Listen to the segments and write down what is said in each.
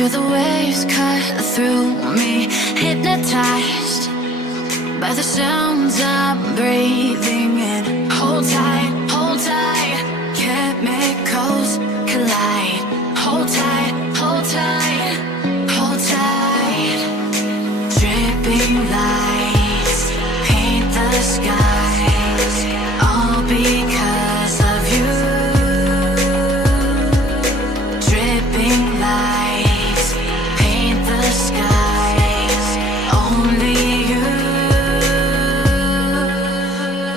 Feel the waves cut through me, hypnotized by the sounds I'm breathing in. Hold tight, chemicals collide. Hold tight, hold tight, hold tight. Dripping lights paint the skies, all because of you. Dripping lights paint the skies, only you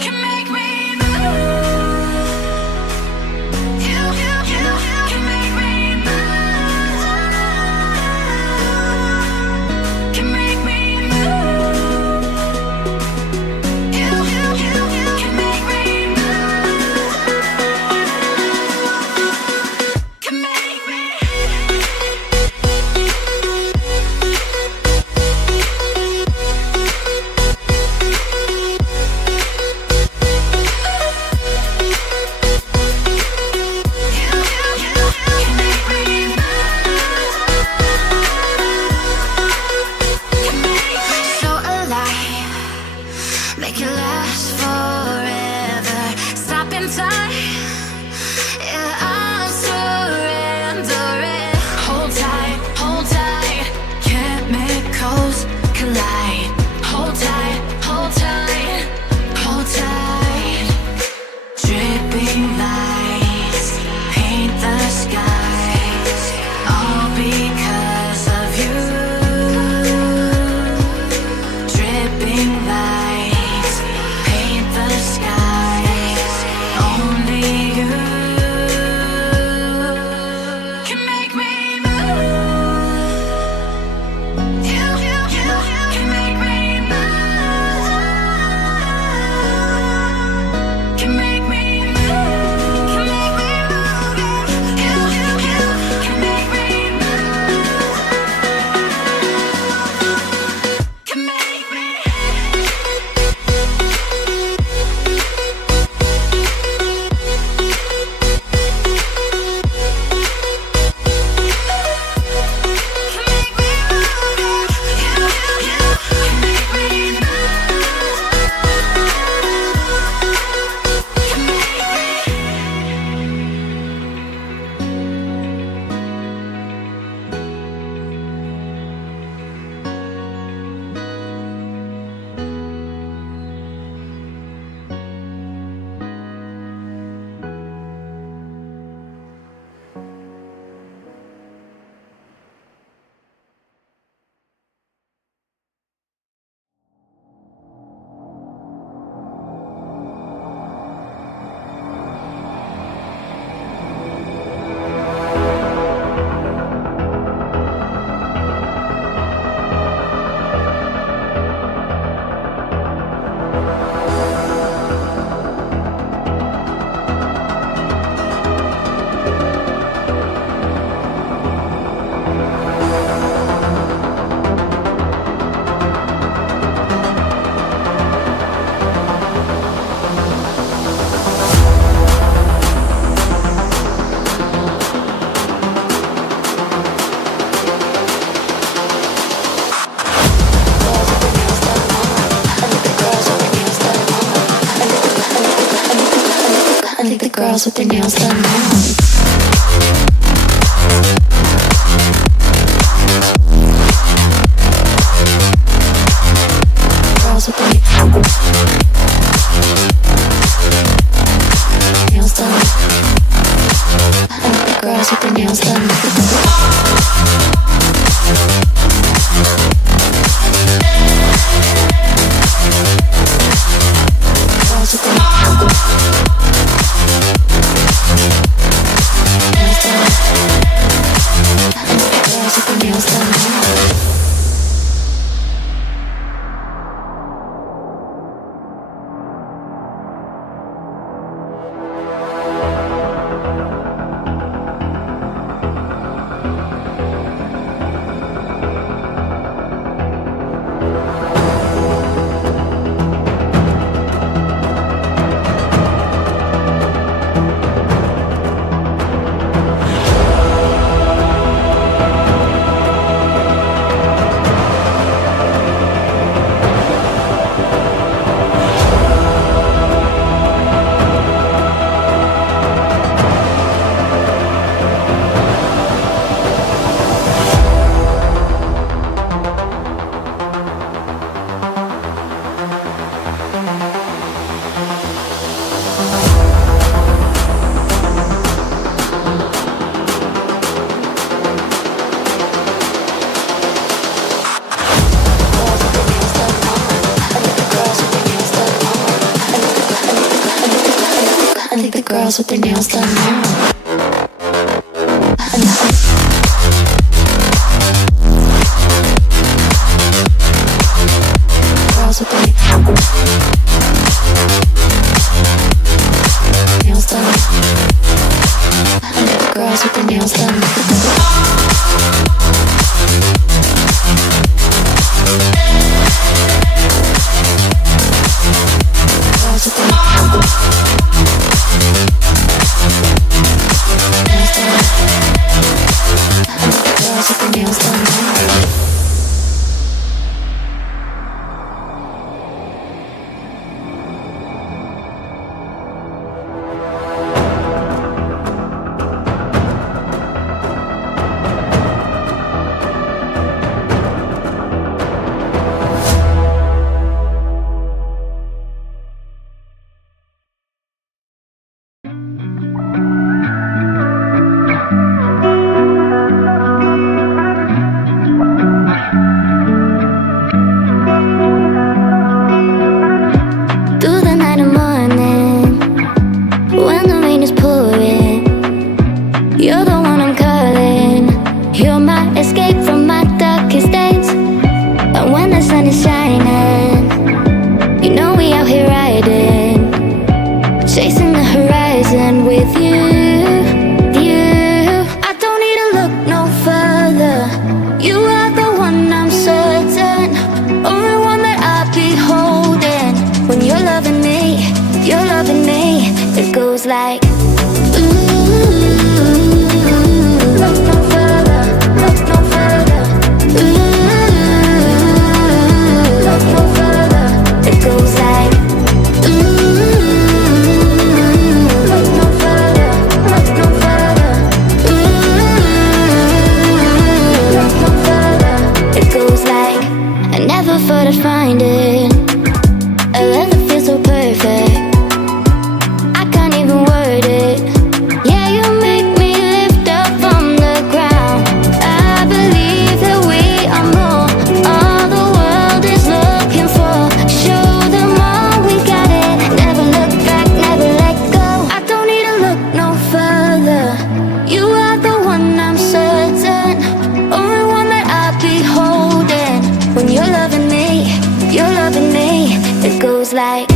can make me move. You can make me move. Can make me move. You can make me move. Can make me. So alive, make it last forever. Stop in time, yeah, I'm surrendering. Hold tight, chemicals collide. Hold tight, hold tight, hold tight. Dripping lights paint the skies, all because of you. Dripping lights paint the skies, only you can make me move. You can make me move. Can make me move. Can make me move. You can make me move. Can make me. I think the girls with their nails done now. Girls with their nails done. I think the girls with their nails done. Girls with their girls with their nails done now. Girls with their nails done. Girls with their nails done. Girls with their nails done. You're the one I'm calling. You're my escape from my darkest days. And when the sun is shining, you know we out here riding, chasing the horizon with you. I don't need to look no further. You are the one I'm certain, only one that I'll be holding. When you're loving me, it goes like look no further, look no further. Look no further. It goes like look no further, look no further. Look no further. It goes like I never thought I'd find it. A love that feels so perfect. I can't even word it. Yeah, you make me lift up from the ground. I believe that we are more. All the world is looking for. Show them all we got it. Never look back, never let go. I don't need to look no further. You are the one I'm certain, only one that I'll be holding. When you're loving me, it goes like